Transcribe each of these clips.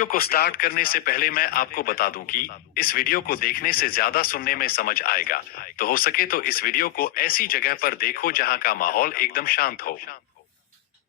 Video को start करने से पहले मैं आपको बता दूं कि इस वीडियो को देखने से ज्यादा सुनने में समझ आएगा। तो हो सके तो इस वीडियो को ऐसी जगह पर देखो जहां का माहौल एकदम शांत हो।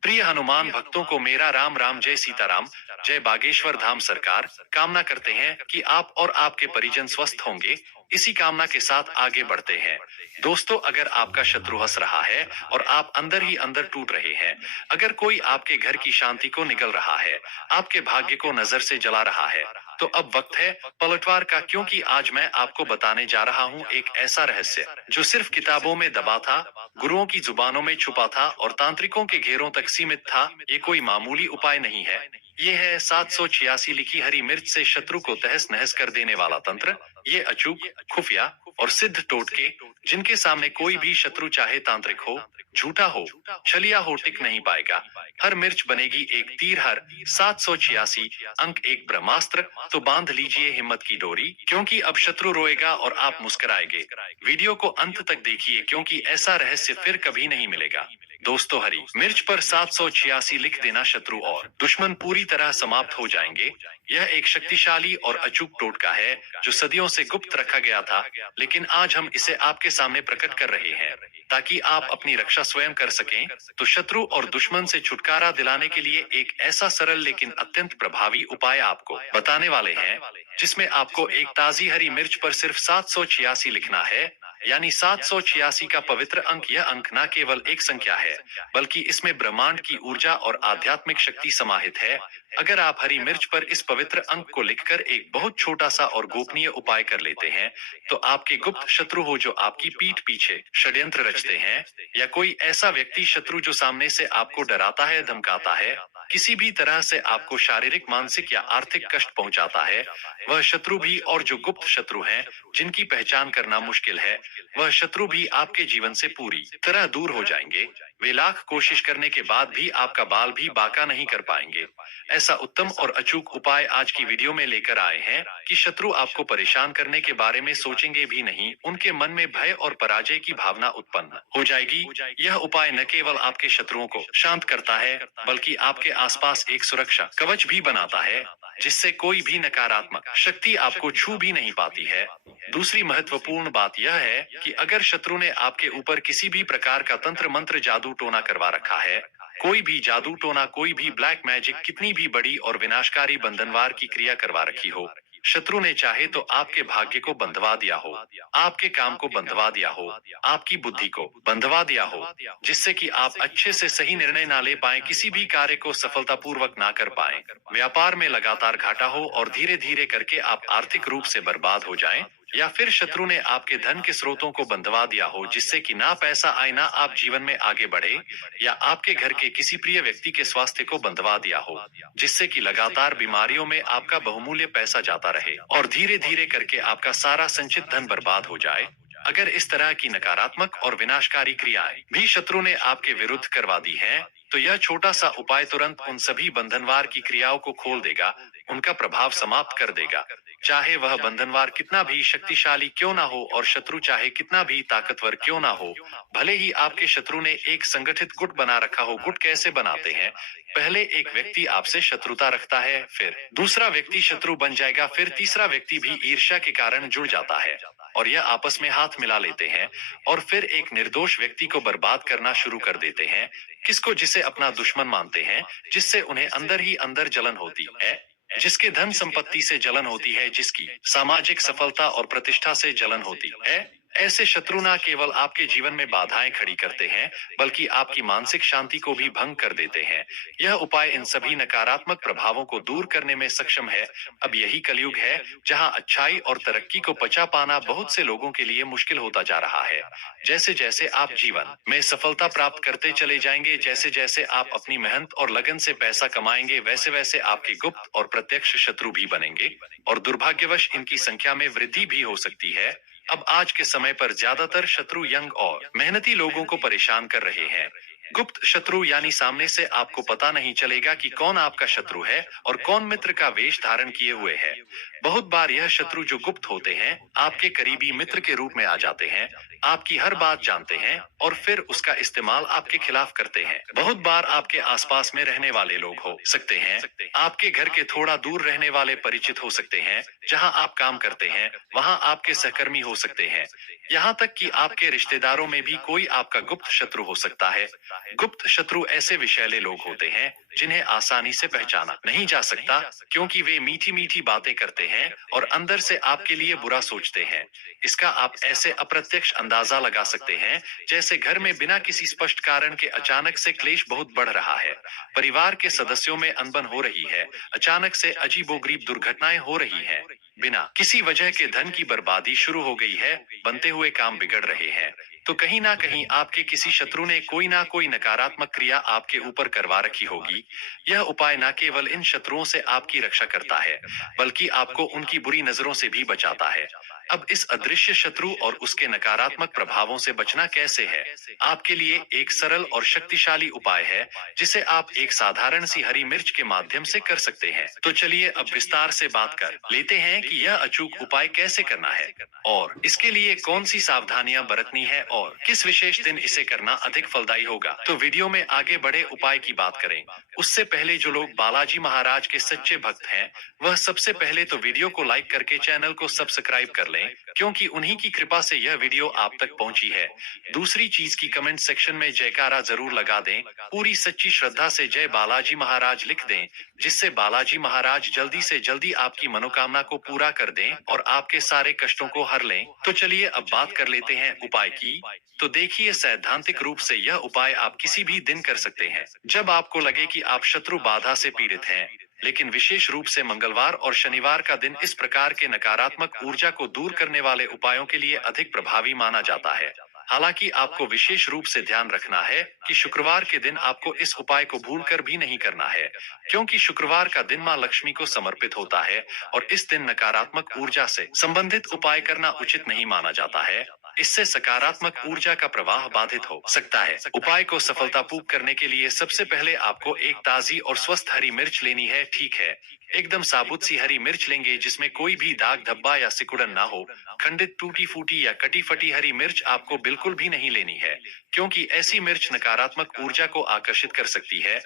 प्रिय हनुमान भक्तों को मेरा राम राम, जय सीताराम, जय बागेश्वर धाम। सरकार कामना करते हैं कि आप और आपके परिजन स्वस्थ होंगे। इसी कामना के साथ आगे बढ़ते हैं। दोस्तों, अगर आपका शत्रु हंस रहा है और आप अंदर ही अंदर टूट रहे हैं, अगर कोई आपके घर की शांति को निगल रहा है, आपके भाग्य को नजर से जला रहा है, तो अब वक्त है पलटवार का, क्योंकि आज मैं आपको बताने जा रहा हूँ एक ऐसा रहस्य जो सिर्फ किताबों में दबा था, गुरुओं की जुबानों में छुपा था और तांत्रिकों के घेरों तक सीमित था। ये कोई मामूली उपाय नहीं है। ये है 786 लिखी हरी मिर्च से शत्रु को तहस नहस कर देने वाला तंत्र। ये अचूक, खुफिया और सिद्ध टोटके, जिनके सामने कोई भी शत्रु चाहे तांत्रिक हो, झूठा हो, छलिया हो, टिक नहीं पाएगा। हर मिर्च बनेगी एक तीर, हर 786 अंक एक ब्रह्मास्त्र। तो बांध लीजिए हिम्मत की डोरी, क्योंकि अब शत्रु रोएगा और आप मुस्कुराएंगे। वीडियो को अंत तक देखिए, क्योंकि ऐसा रहस्य फिर कभी नहीं मिलेगा। दोस्तों, हरी मिर्च पर 786 लिख देना, शत्रु और दुश्मन पूरी तरह समाप्त हो जाएंगे। यह एक शक्तिशाली और अचूक टोटका है जो सदियों से गुप्त रखा गया था, लेकिन आज हम इसे आपके सामने प्रकट कर रहे हैं ताकि आप अपनी रक्षा स्वयं कर सकें। तो शत्रु और दुश्मन से छुटकारा दिलाने के लिए एक ऐसा सरल लेकिन अत्यंत प्रभावी उपाय आपको बताने वाले हैं, जिसमें आपको एक ताजी हरी मिर्च पर सिर्फ 786 लिखना है। यानी 786 का पवित्र अंक। यह अंक न केवल एक संख्या है, बल्कि इसमें ब्रह्मांड की ऊर्जा और आध्यात्मिक शक्ति समाहित है। अगर आप हरी मिर्च पर इस पवित्र अंक को लिखकर एक बहुत छोटा सा और गोपनीय उपाय कर लेते हैं, तो आपके गुप्त शत्रु हो जो आपकी पीठ पीछे षड्यंत्र रचते हैं, या कोई ऐसा व्यक्ति शत्रु जो सामने से आपको डराता है, धमकाता है, किसी भी तरह से आपको शारीरिक, मानसिक या आर्थिक कष्ट पहुंचाता है, वह शत्रु भी, और जो गुप्त शत्रु हैं जिनकी पहचान करना मुश्किल है, वह शत्रु भी आपके जीवन से पूरी तरह दूर हो जाएंगे। वे लाख कोशिश करने के बाद भी आपका बाल भी बांका नहीं कर पाएंगे। ऐसा उत्तम और अचूक उपाय आज की वीडियो में लेकर आए हैं कि शत्रु आपको परेशान करने के बारे में सोचेंगे भी नहीं। उनके मन में भय और पराजय की भावना उत्पन्न हो जाएगी। यह उपाय न केवल आपके शत्रुओं को शांत करता है, बल्कि आपके आसपास एक सुरक्षा कवच भी बनाता है, जिससे कोई भी नकारात्मक शक्ति आपको छू भी नहीं पाती है। दूसरी महत्वपूर्ण बात यह है कि अगर शत्रु ने आपके ऊपर किसी भी प्रकार का तंत्र मंत्र, जादू टोना करवा रखा है, कोई भी जादू टोना, कोई भी ब्लैक मैजिक, कितनी भी बड़ी और विनाशकारी बंधनवार की क्रिया करवा रखी हो, शत्रु ने चाहे तो आपके भाग्य को बंधवा दिया हो, आपके काम को बंधवा दिया हो, आपकी बुद्धि को बंधवा दिया हो, जिससे कि आप अच्छे से सही निर्णय ना ले पाए, किसी भी कार्य को सफलतापूर्वक ना कर पाए, व्यापार में लगातार घाटा हो और धीरे धीरे करके आप आर्थिक रूप से बर्बाद हो जाएं, या फिर शत्रु ने आपके धन के स्रोतों को बंधवा दिया हो, जिससे कि ना पैसा आए, ना आप जीवन में आगे बढ़े, या आपके घर के किसी प्रिय व्यक्ति के स्वास्थ्य को बंधवा दिया हो, जिससे कि लगातार बीमारियों में आपका बहुमूल्य पैसा जाता रहे और धीरे धीरे करके आपका सारा संचित धन बर्बाद हो जाए। अगर इस तरह की नकारात्मक और विनाशकारी क्रियाएं भी शत्रु ने आपके विरुद्ध करवा दी हैं, तो यह छोटा सा उपाय तुरंत उन सभी बंधनवार की क्रियाओं को खोल देगा, उनका प्रभाव समाप्त कर देगा। चाहे वह बंधनवार कितना भी शक्तिशाली क्यों ना हो और शत्रु चाहे कितना भी ताकतवर क्यों ना हो, भले ही आपके शत्रु ने एक संगठित गुट बना रखा हो। गुट कैसे बनाते हैं? पहले एक व्यक्ति आपसे शत्रुता रखता है, फिर दूसरा व्यक्ति शत्रु बन जाएगा, फिर तीसरा व्यक्ति भी ईर्ष्या के कारण जुड़ जाता है और यह आपस में हाथ मिला लेते हैं और फिर एक निर्दोष व्यक्ति को बर्बाद करना शुरू कर देते हैं। किसको? जिसे अपना दुश्मन मानते हैं, जिससे उन्हें अंदर ही अंदर जलन होती है, जिसके धन संपत्ति से जलन होती है, जिसकी सामाजिक सफलता और प्रतिष्ठा से जलन होती है। ऐसे शत्रु न केवल आपके जीवन में बाधाएं खड़ी करते हैं, बल्कि आपकी मानसिक शांति को भी भंग कर देते हैं। यह उपाय इन सभी नकारात्मक प्रभावों को दूर करने में सक्षम है। अब यही कलयुग है जहां अच्छाई और तरक्की को पचा पाना बहुत से लोगों के लिए मुश्किल होता जा रहा है। जैसे जैसे आप जीवन में सफलता प्राप्त करते चले जाएंगे, जैसे जैसे आप अपनी मेहनत और लगन से पैसा कमाएंगे, वैसे वैसे आपके गुप्त और प्रत्यक्ष शत्रु भी बनेंगे और दुर्भाग्यवश इनकी संख्या में वृद्धि भी हो सकती है। अब आज के समय पर ज्यादातर शत्रु यंग और मेहनती लोगों को परेशान कर रहे हैं। गुप्त शत्रु यानी सामने से आपको पता नहीं चलेगा कि कौन आपका शत्रु है और कौन मित्र का वेश धारण किए हुए है। बहुत बार यह शत्रु जो गुप्त होते हैं आपके करीबी मित्र के रूप में आ जाते हैं, आपकी हर बात जानते हैं और फिर उसका इस्तेमाल आपके खिलाफ करते हैं। बहुत बार आपके आसपास में रहने वाले लोग हो सकते हैं, आपके घर के थोड़ा दूर रहने वाले परिचित हो सकते हैं, जहां आप काम करते हैं वहां आपके सहकर्मी हो सकते हैं, यहाँ तक कि आपके रिश्तेदारों में भी कोई आपका गुप्त शत्रु हो सकता है। गुप्त शत्रु ऐसे विषैले लोग होते हैं जिन्हें आसानी से पहचाना नहीं जा सकता, क्योंकि वे मीठी मीठी बातें करते हैं और अंदर से आपके लिए बुरा सोचते हैं। इसका आप ऐसे अप्रत्यक्ष अंदाजा लगा सकते हैं, जैसे घर में बिना किसी स्पष्ट कारण के अचानक से क्लेश बहुत बढ़ रहा है, परिवार के सदस्यों में अनबन हो रही है, अचानक से अजीबोगरीब दुर्घटनाएं हो रही हैं, बिना किसी वजह के धन की बर्बादी शुरू हो गई है, बनते हुए काम बिगड़ रहे हैं। तो कहीं ना कहीं आपके किसी शत्रु ने कोई ना कोई नकारात्मक क्रिया आपके ऊपर करवा रखी होगी। यह उपाय न केवल इन शत्रुओं से आपकी रक्षा करता है, बल्कि आपको उनकी बुरी नजरों से भी बचाता है। अब इस अदृश्य शत्रु और उसके नकारात्मक प्रभावों से बचना कैसे है? आपके लिए एक सरल और शक्तिशाली उपाय है, जिसे आप एक साधारण सी हरी मिर्च के माध्यम से कर सकते हैं। तो चलिए अब विस्तार से बात कर लेते हैं कि यह अचूक उपाय कैसे करना है और इसके लिए कौन सी सावधानियां बरतनी है और किस विशेष दिन इसे करना अधिक फलदायी होगा। तो वीडियो में आगे बढ़े उपाय की बात करें उससे पहले जो लोग बालाजी महाराज के सच्चे भक्त हैं, वह सबसे पहले तो वीडियो को लाइक करके चैनल को सब्सक्राइब कर लें, क्योंकि उन्हीं की कृपा से यह वीडियो आप तक पहुंची है। दूसरी चीज की कमेंट सेक्शन में जयकारा जरूर लगा दें, पूरी सच्ची श्रद्धा से जय बालाजी महाराज लिख दें, जिससे बालाजी महाराज जल्दी से जल्दी आपकी मनोकामना को पूरा कर दें और आपके सारे कष्टों को हर लें। तो चलिए अब बात कर लेते हैं उपाय की। तो देखिए, सैद्धांतिक रूप से यह उपाय आप किसी भी दिन कर सकते हैं जब आपको लगे कि आप शत्रु बाधा से पीड़ित हैं, लेकिन विशेष रूप से मंगलवार और शनिवार का दिन इस प्रकार के नकारात्मक ऊर्जा को दूर करने वाले उपायों के लिए अधिक प्रभावी माना जाता है। हालांकि आपको विशेष रूप से ध्यान रखना है कि शुक्रवार के दिन आपको इस उपाय को भूलकर भी नहीं करना है, क्योंकि शुक्रवार का दिन मां लक्ष्मी को समर्पित होता है और इस दिन नकारात्मक ऊर्जा से संबंधित उपाय करना उचित नहीं माना जाता है। इससे सकारात्मक ऊर्जा का प्रवाह बाधित हो सकता है। उपाय को सफलतापूर्वक करने के लिए सबसे पहले आपको एक ताजी और स्वस्थ हरी मिर्च लेनी है। ठीक है, एकदम साबुत सी हरी मिर्च लेंगे जिसमें कोई भी दाग धब्बा या सिकुड़न ना हो। खंडित टूटी फूटी या कटी फटी हरी मिर्च आपको बिल्कुल भी नहीं लेनी है, क्योंकि ऐसी मिर्च नकारात्मक ऊर्जा को आकर्षित कर सकती है।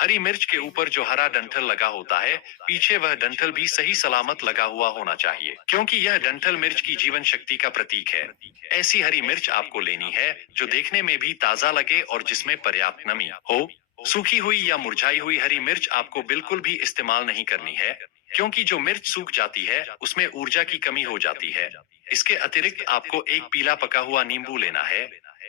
हरी मिर्च के ऊपर जो हरा डंठल लगा होता है, पीछे वह डंठल भी सही सलामत लगा हुआ होना चाहिए, क्योंकि यह डंठल मिर्च की जीवन शक्ति का प्रतीक है। ऐसी हरी मिर्च आपको लेनी है जो देखने में भी ताजा लगे और जिसमें पर्याप्त नमी हो। सूखी हुई या मुरझाई हुई हरी मिर्च आपको बिल्कुल भी इस्तेमाल नहीं करनी है, क्योंकि जो मिर्च सूख जाती है उसमें ऊर्जा की कमी हो जाती है। इसके अतिरिक्त आपको एक पीला पका हुआ नींबू लेना है।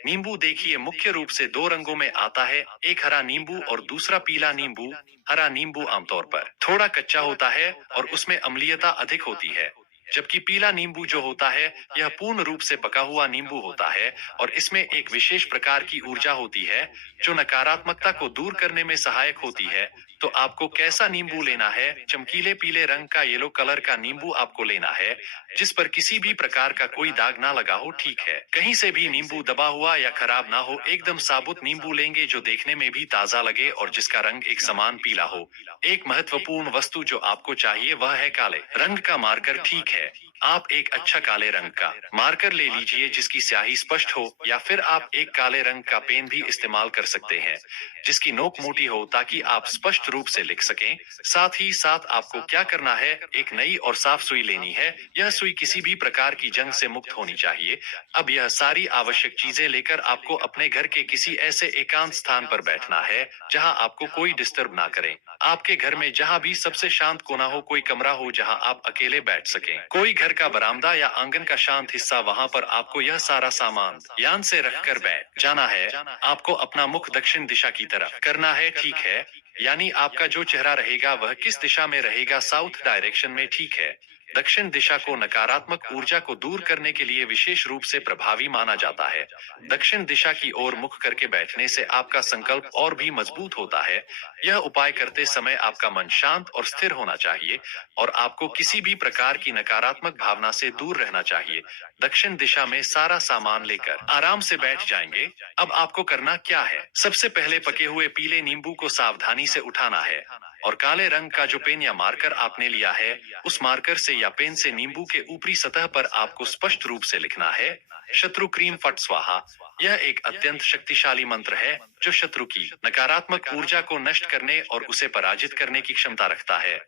नींबू देखिए मुख्य रूप से दो रंगों में आता है, एक हरा नींबू और दूसरा पीला नींबू। हरा नींबू आमतौर पर थोड़ा कच्चा होता है और उसमें अम्लीयता अधिक होती है, जबकि पीला नींबू जो होता है यह पूर्ण रूप से पका हुआ नींबू होता है और इसमें एक विशेष प्रकार की ऊर्जा होती है जो नकारात्मकता को दूर करने में सहायक होती है। तो आपको कैसा नींबू लेना है? चमकीले पीले रंग का येलो कलर का नींबू आपको लेना है, जिस पर किसी भी प्रकार का कोई दाग ना लगा हो। ठीक है, कहीं से भी नींबू दबा हुआ या खराब ना हो, एकदम साबुत नींबू लेंगे जो देखने में भी ताजा लगे और जिसका रंग एक समान पीला हो। एक महत्वपूर्ण वस्तु जो आपको चाहिए वह है काले रंग का मार्कर। ठीक है, आप एक अच्छा काले रंग का मार्कर ले लीजिए जिसकी स्याही स्पष्ट हो, या फिर आप एक काले रंग का पेन भी इस्तेमाल कर सकते हैं जिसकी नोक मोटी हो, ताकि आप स्पष्ट रूप से लिख सकें। साथ ही साथ आपको क्या करना है, एक नई और साफ सुई लेनी है। यह सुई किसी भी प्रकार की जंग से मुक्त होनी चाहिए। अब यह सारी आवश्यक चीजें लेकर आपको अपने घर के किसी ऐसे एकांत स्थान पर बैठना है जहां आपको कोई डिस्टर्ब ना करे। आपके घर में जहां भी सबसे शांत कोना हो, कोई कमरा हो जहां आप अकेले बैठ सकें, कोई घर का बरामदा या आंगन का शांत हिस्सा, वहां पर आपको यह सारा सामान ध्यान से रखकर बैठ जाना है। आपको अपना मुख दक्षिण दिशा की तरफ करना है। ठीक है, यानी आपका जो चेहरा रहेगा वह किस दिशा में रहेगा? साउथ डायरेक्शन में। ठीक है, दक्षिण दिशा को नकारात्मक ऊर्जा को दूर करने के लिए विशेष रूप से प्रभावी माना जाता है। दक्षिण दिशा की ओर मुख करके बैठने से आपका संकल्प और भी मजबूत होता है। यह उपाय करते समय आपका मन शांत और स्थिर होना चाहिए और आपको किसी भी प्रकार की नकारात्मक भावना से दूर रहना चाहिए। दक्षिण दिशा में सारा सामान लेकर आराम से बैठ जाएंगे। अब आपको करना क्या है? सबसे पहले पके हुए पीले नींबू को सावधानी से उठाना है और काले रंग का जो पेन या मार्कर आपने लिया है, उस मार्कर से या पेन से नींबू के ऊपरी सतह पर आपको स्पष्ट रूप से लिखना है, शत्रु क्रीम फट स्वाहा। यह एक अत्यंत शक्तिशाली मंत्र है जो शत्रु की नकारात्मक ऊर्जा को नष्ट करने और उसे पराजित करने की क्षमता रखता है।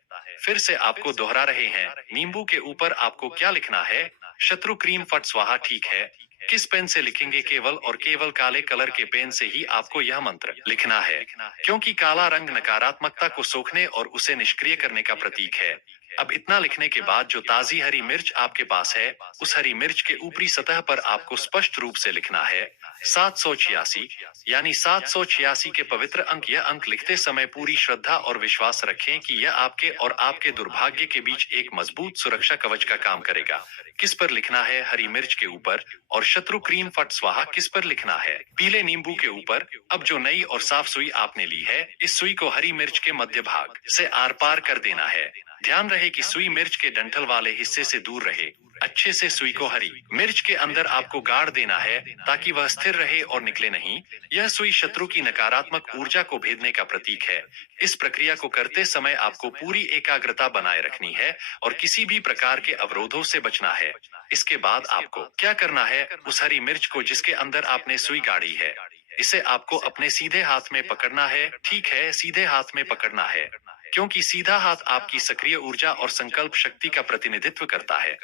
फिर से आपको दोहरा रहे हैं, नींबू के ऊपर आपको क्या लिखना है? शत्रु क्रीम फट स्वाहा। ठीक है, किस पेन से लिखेंगे? केवल और केवल काले कलर के पेन से ही आपको यह मंत्र लिखना है, क्योंकि काला रंग नकारात्मकता को सोखने और उसे निष्क्रिय करने का प्रतीक है। अब इतना लिखने के बाद जो ताजी हरी मिर्च आपके पास है, उस हरी मिर्च के ऊपरी सतह पर आपको स्पष्ट रूप से लिखना है 786, यानी 786 के पवित्र अंक। यह अंक लिखते समय पूरी श्रद्धा और विश्वास रखें कि यह आपके और आपके दुर्भाग्य के बीच एक मजबूत सुरक्षा कवच का काम करेगा। किस पर लिखना है? हरी मिर्च के ऊपर। और शत्रु क्रीम फट स्वाहा किस पर लिखना है? पीले नींबू के ऊपर। अब जो नई और साफ सुई आपने ली है, इस सुई को हरी मिर्च के मध्य भाग से आर पार कर देना है। ध्यान रहे कि सुई मिर्च के डंठल वाले हिस्से से दूर रहे। अच्छे से सुई को हरी मिर्च के अंदर आपको गाड़ देना है ताकि वह स्थिर रहे और निकले नहीं। यह सुई शत्रु की नकारात्मक ऊर्जा को भेदने का प्रतीक है। इस प्रक्रिया को करते समय आपको पूरी एकाग्रता बनाए रखनी है और किसी भी प्रकार के अवरोधों से बचना है। इसके बाद आपको क्या करना है? उस हरी मिर्च को जिसके अंदर आपने सुई गाड़ी है, इसे आपको अपने सीधे हाथ में पकड़ना है। ठीक है, सीधे हाथ में पकड़ना है, क्योंकि सीधा हाथ आपकी सक्रिय ऊर्जा और संकल्प शक्ति का प्रतिनिधित्व करता है।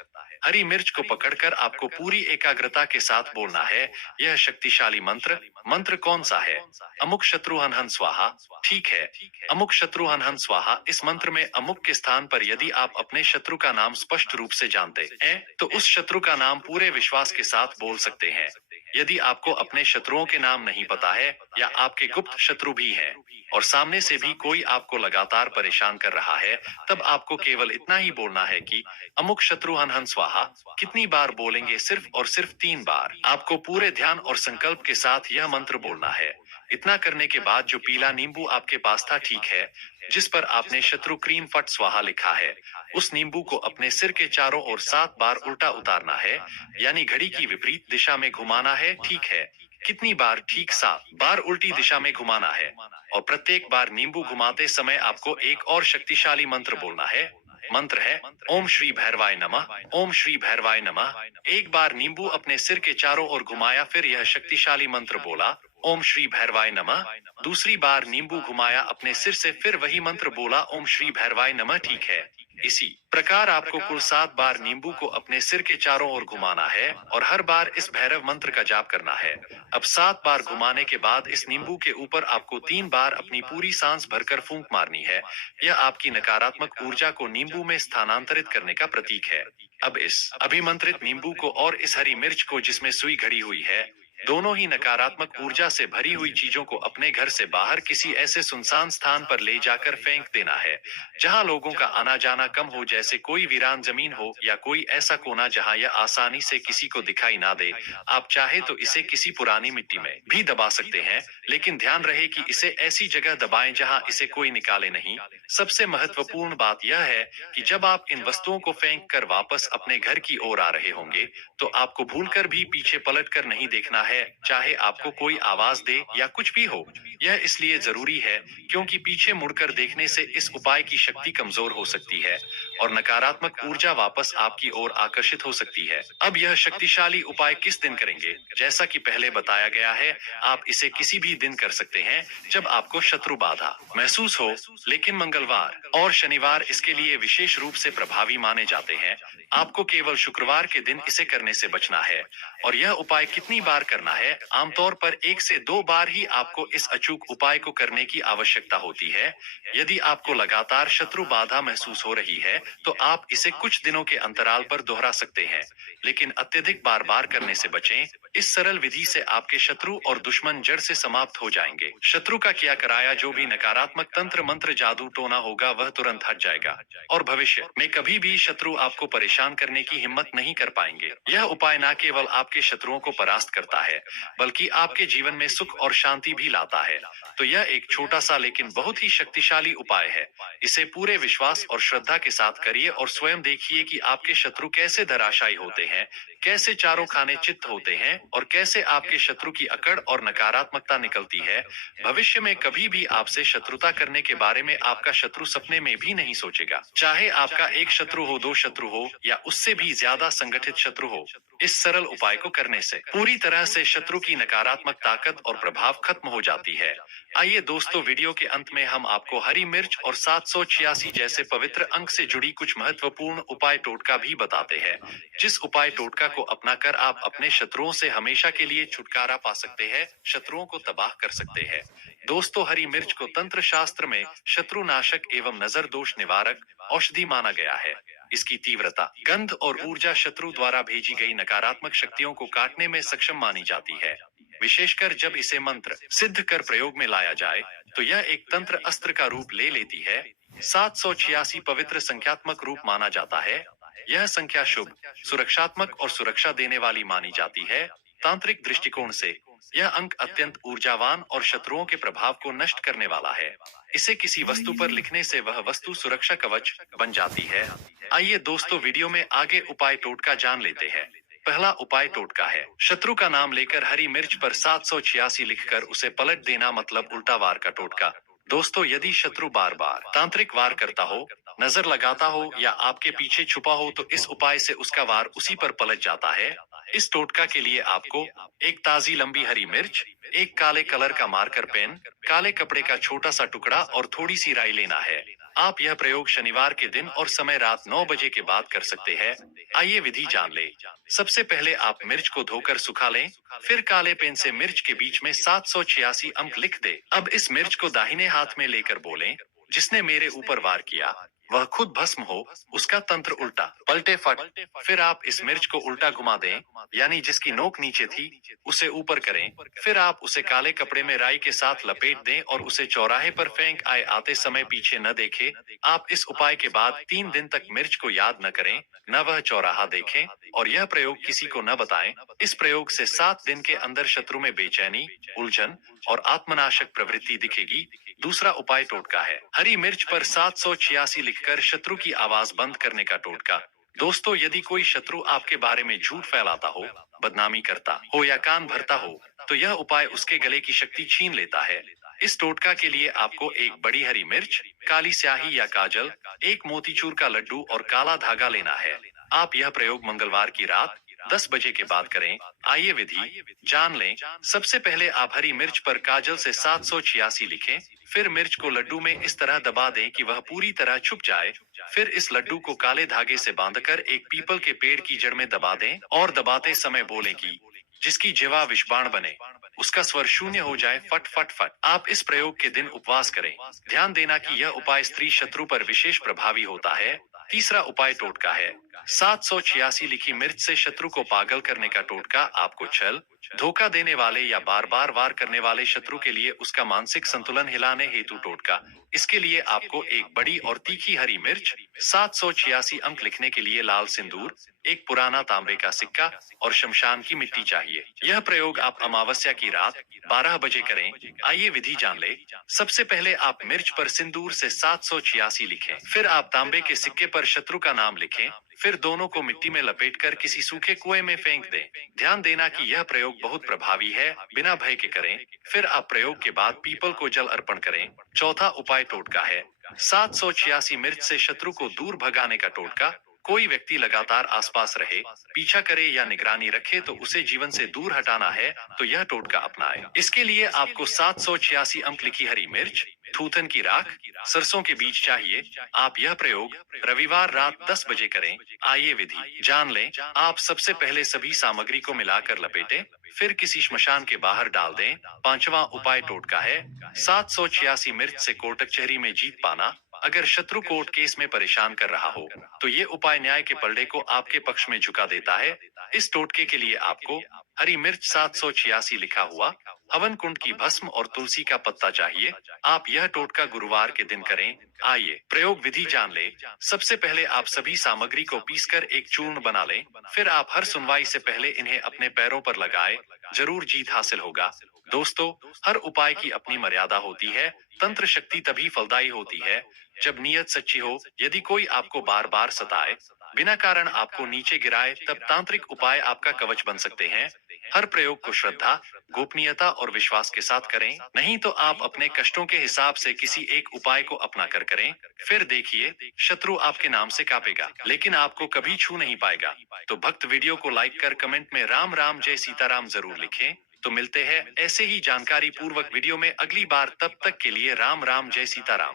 हरी मिर्च को पकड़कर आपको पूरी एकाग्रता के साथ बोलना है यह शक्तिशाली मंत्र। मंत्र कौन सा है? अमुक शत्रु हन हन स्वाहा। ठीक है, अमुक शत्रु हन हन स्वाहा। इस मंत्र में अमुक के स्थान पर यदि आप अपने शत्रु का नाम स्पष्ट रूप से जानते हैं, तो उस शत्रु का नाम पूरे विश्वास के साथ बोल सकते हैं। यदि आपको अपने शत्रुओं के नाम नहीं पता है या आपके गुप्त शत्रु भी हैं और सामने से भी कोई आपको लगातार परेशान कर रहा है, तब आपको केवल इतना ही बोलना है कि अमुक शत्रु हन हन स्वाहा। कितनी बार बोलेंगे? सिर्फ और सिर्फ 3 बार। आपको पूरे ध्यान और संकल्प के साथ यह मंत्र बोलना है। इतना करने के बाद जो पीला नींबू आपके पास था, ठीक है, जिस पर आपने शत्रु क्रीम फट स्वाहा लिखा है, उस नींबू को अपने सिर के चारों ओर 7 बार उल्टा उतारना है, यानी घड़ी की विपरीत दिशा में घुमाना है। ठीक है, कितनी बार? ठीक 7 बार उल्टी दिशा में घुमाना है। और प्रत्येक बार नींबू घुमाते समय आपको एक और शक्तिशाली मंत्र बोलना है। मंत्र है ओम श्री भैरवाय नमः। ओम श्री भैरवाय नमः। एक बार नींबू अपने सिर के चारों ओर घुमाया, फिर यह शक्तिशाली मंत्र बोला ओम श्री भैरवाय नमः। दूसरी बार नींबू घुमाया अपने सिर से, फिर वही मंत्र बोला ओम श्री भैरवाय नमः। ठीक है, इसी प्रकार आपको कुल 7 बार नींबू को अपने सिर के चारों ओर घुमाना है और हर बार इस भैरव मंत्र का जाप करना है। अब 7 बार घुमाने के बाद इस नींबू के ऊपर आपको 3 बार अपनी पूरी सांस भरकर फूंक मारनी है। यह आपकी नकारात्मक ऊर्जा को नींबू में स्थानांतरित करने का प्रतीक है। अब इस अभिमंत्रित नींबू को और इस हरी मिर्च को जिसमें सुई घड़ी हुई है, दोनों ही नकारात्मक ऊर्जा से भरी हुई चीजों को अपने घर से बाहर किसी ऐसे सुनसान स्थान पर ले जाकर फेंक देना है जहां लोगों का आना जाना कम हो, जैसे कोई वीरान जमीन हो या कोई ऐसा कोना जहां यह आसानी से किसी को दिखाई ना दे। आप चाहे तो इसे किसी पुरानी मिट्टी में भी दबा सकते हैं, लेकिन ध्यान रहे कि इसे ऐसी जगह दबाएं जहां इसे कोई निकाले नहीं। सबसे महत्वपूर्ण बात यह है कि जब आप इन वस्तुओं को फेंक कर वापस अपने घर की ओर आ रहे होंगे, तो आपको भूलकर भी पीछे पलट कर नहीं देखना है, चाहे आपको कोई आवाज दे या कुछ भी हो। यह इसलिए जरूरी है क्योंकि पीछे मुड़कर देखने से इस उपाय की शक्ति कमजोर हो सकती है और नकारात्मक ऊर्जा वापस आपकी ओर आकर्षित हो सकती है। अब यह शक्तिशाली उपाय किस दिन करेंगे? जैसा कि पहले बताया गया है, आप इसे किसी भी दिन कर सकते हैं जब आपको शत्रु बाधा महसूस हो, लेकिन मंगलवार और शनिवार इसके लिए विशेष रूप से प्रभावी माने जाते हैं। आपको केवल शुक्रवार के दिन इसे करने से बचना है। और यह उपाय कितनी बार करना करना है। आमतौर पर 1 से 2 बार ही आपको इस अचूक उपाय को करने की आवश्यकता होती है। यदि आपको लगातार शत्रु बाधा महसूस हो रही है, तो आप इसे कुछ दिनों के अंतराल पर दोहरा सकते हैं, लेकिन अत्यधिक बार बार करने से बचें। इस सरल विधि से आपके शत्रु और दुश्मन जड़ से समाप्त हो जाएंगे। शत्रु का किया कराया जो भी नकारात्मक तंत्र मंत्र जादू टोना होगा वह तुरंत हट जाएगा और भविष्य में कभी भी शत्रु आपको परेशान करने की हिम्मत नहीं कर पाएंगे। यह उपाय न केवल आपके शत्रुओं को परास्त करता है, बल्कि आपके जीवन में सुख और शांति भी लाता है। तो यह एक छोटा सा लेकिन बहुत ही शक्तिशाली उपाय है। इसे पूरे विश्वास और श्रद्धा के साथ करिए और स्वयं देखिए कि आपके शत्रु कैसे धराशायी होते हैं, कैसे चारों खाने चित्त होते हैं और कैसे आपके शत्रु की अकड़ और नकारात्मकता निकलती है। भविष्य में कभी भी आपसे शत्रुता करने के बारे में आपका शत्रु सपने में भी नहीं सोचेगा। चाहे आपका एक शत्रु हो, 2 शत्रु हो या उससे भी ज्यादा संगठित शत्रु हो, इस सरल उपाय को करने से पूरी तरह से शत्रु की नकारात्मक ताकत और प्रभाव खत्म हो जाती है। आइए दोस्तों, वीडियो के अंत में हम आपको हरी मिर्च और 786 जैसे पवित्र अंक से जुड़ी कुछ महत्वपूर्ण उपाय टोटका भी बताते हैं, जिस उपाय टोटका को अपनाकर आप अपने शत्रुओं से हमेशा के लिए छुटकारा पा सकते हैं, शत्रुओं को तबाह कर सकते हैं। दोस्तों, हरी मिर्च को तंत्र शास्त्र में शत्रुनाशक एवं नजर दोष निवारक औषधि माना गया है। इसकी तीव्रता, गंध और ऊर्जा शत्रु द्वारा भेजी गई नकारात्मक शक्तियों को काटने में सक्षम मानी जाती है। विशेषकर जब इसे मंत्र सिद्ध कर प्रयोग में लाया जाए, तो यह एक तंत्र अस्त्र का रूप ले लेती है। 786 पवित्र संख्यात्मक रूप माना जाता है। यह संख्या शुभ, सुरक्षात्मक और सुरक्षा देने वाली मानी जाती है। तांत्रिक दृष्टिकोण से यह अंक अत्यंत ऊर्जावान और शत्रुओं के प्रभाव को नष्ट करने वाला है। इसे किसी वस्तु पर लिखने से वह वस्तु सुरक्षा कवच बन जाती है। आइए दोस्तों, वीडियो में आगे उपाय टोटका जान लेते हैं। पहला उपाय टोटका है, शत्रु का नाम लेकर हरी मिर्च पर 786 लिखकर उसे पलट देना, मतलब उल्टा वार का टोटका। दोस्तों, यदि शत्रु बार बार तांत्रिक वार करता हो, नजर लगाता हो या आपके पीछे छुपा हो, तो इस उपाय से उसका वार उसी पर पलट जाता है। इस टोटका के लिए आपको एक ताजी लंबी हरी मिर्च, एक काले कलर का मार्कर पेन, काले कपड़े का छोटा सा टुकड़ा और थोड़ी सी राई लेना है। आप यह प्रयोग शनिवार के दिन और समय रात 9 बजे के बाद कर सकते हैं। आइए विधि जान ले। सबसे पहले आप मिर्च को धोकर सुखा लें, फिर काले पेन से मिर्च के बीच में 786 अंक लिख दे। अब इस मिर्च को दाहिने हाथ में लेकर बोलें, जिसने मेरे ऊपर वार किया वह खुद भस्म हो, उसका तंत्र उल्टा पलटे फट। फिर आप इस मिर्च को उल्टा घुमा दें, यानी जिसकी नोक नीचे थी उसे ऊपर करें। फिर आप उसे काले कपड़े में राई के साथ लपेट दें और उसे चौराहे पर फेंक आए, आते समय पीछे न देखें। आप इस उपाय के बाद 3 दिन तक मिर्च को याद न करें, न वह चौराहा देखें और यह प्रयोग किसी को न बताएं। इस प्रयोग से 7 दिन के अंदर शत्रु में बेचैनी, उलझन और आत्मनाशक प्रवृत्ति दिखेगी। दूसरा उपाय टोटका है, हरी मिर्च पर 786 लिखकर शत्रु की आवाज बंद करने का टोटका। दोस्तों, यदि कोई शत्रु आपके बारे में झूठ फैलाता हो, बदनामी करता हो या कान भरता हो, तो यह उपाय उसके गले की शक्ति छीन लेता है। इस टोटका के लिए आपको एक बड़ी हरी मिर्च, काली स्याही या काजल, एक मोतीचूर का लड्डू और काला धागा लेना है। आप यह प्रयोग मंगलवार की रात 10 बजे के बाद करें। आइए विधि जान लें। सबसे पहले आप हरी मिर्च पर काजल से 786 लिखें, फिर मिर्च को लड्डू में इस तरह दबा दें कि वह पूरी तरह छुप जाए। फिर इस लड्डू को काले धागे से बांधकर एक पीपल के पेड़ की जड़ में दबा दें और दबाते समय बोलें कि जिसकी जिह्वा विषबाण बने, उसका स्वर शून्य हो जाए, फट फट फट। आप इस प्रयोग के दिन उपवास करें। ध्यान देना कि यह उपाय स्त्री शत्रु पर विशेष प्रभावी होता है। तीसरा उपाय टोटका है, 786 लिखी मिर्च से शत्रु को पागल करने का टोटका। आपको छल, धोखा देने वाले या बार बार वार करने वाले शत्रु के लिए उसका मानसिक संतुलन हिलाने हेतु टोटका। इसके लिए आपको एक बड़ी और तीखी हरी मिर्च, 786 अंक लिखने के लिए लाल सिंदूर, एक पुराना तांबे का सिक्का और शमशान की मिट्टी चाहिए। यह प्रयोग आप अमावस्या की रात 12 बजे करें। आइए विधि जान ले। सबसे पहले आप मिर्च पर सिंदूर से 786 लिखें, फिर आप तांबे के सिक्के पर शत्रु का नाम लिखें, फिर दोनों को मिट्टी में लपेटकर किसी सूखे कुएं में फेंक दें। ध्यान देना कि यह प्रयोग बहुत प्रभावी है, बिना भय के करें। फिर आप प्रयोग के बाद पीपल को जल अर्पण करें। चौथा उपाय टोटका है, 786 मिर्च से शत्रु को दूर भगाने का टोटका। कोई व्यक्ति लगातार आसपास रहे, पीछा करे या निगरानी रखे तो उसे जीवन से दूर हटाना है, तो यह टोटका अपनाए। इसके लिए आपको 786 अंक लिखी हरी मिर्च, थूथन की राख, सरसों के बीज चाहिए। आप यह प्रयोग रविवार रात 10 बजे करें। आइए विधि जान लें। आप सबसे पहले सभी सामग्री को मिलाकर लपेटें, फिर किसी श्मशान के बाहर डाल दें। पांचवा उपाय टोटका है 786 मिर्च से कोर्ट कचहरी में जीत पाना। अगर शत्रु कोर्ट केस में परेशान कर रहा हो, तो ये उपाय न्याय के पलड़े को आपके पक्ष में झुका देता है। इस टोटके के लिए आपको हरी मिर्च 786 लिखा हुआ, हवन कुंड की भस्म और तुलसी का पत्ता चाहिए। आप यह टोटका गुरुवार के दिन करें। आइए प्रयोग विधि जान ले। सबसे पहले आप सभी सामग्री को पीसकर एक चूर्ण बना लें। फिर आप हर सुनवाई से पहले इन्हें अपने पैरों पर लगाएं। जरूर जीत हासिल होगा। दोस्तों, हर उपाय की अपनी मर्यादा होती है। तंत्र शक्ति तभी फलदायी होती है जब नीयत सच्ची हो। यदि कोई आपको बार बार सताए, बिना कारण आपको नीचे गिराए, तब तांत्रिक उपाय आपका कवच बन सकते हैं। हर प्रयोग को श्रद्धा, गोपनीयता और विश्वास के साथ करें, नहीं तो आप अपने कष्टों के हिसाब से किसी एक उपाय को अपना कर करें। फिर देखिए, शत्रु आपके नाम से कांपेगा, लेकिन आपको कभी छू नहीं पाएगा। तो भक्त वीडियो को लाइक कर कमेंट में राम राम जय सीताराम जरूर लिखें। तो मिलते हैं ऐसे ही जानकारी पूर्वक वीडियो में अगली बार। तब तक के लिए राम राम जय सीताराम।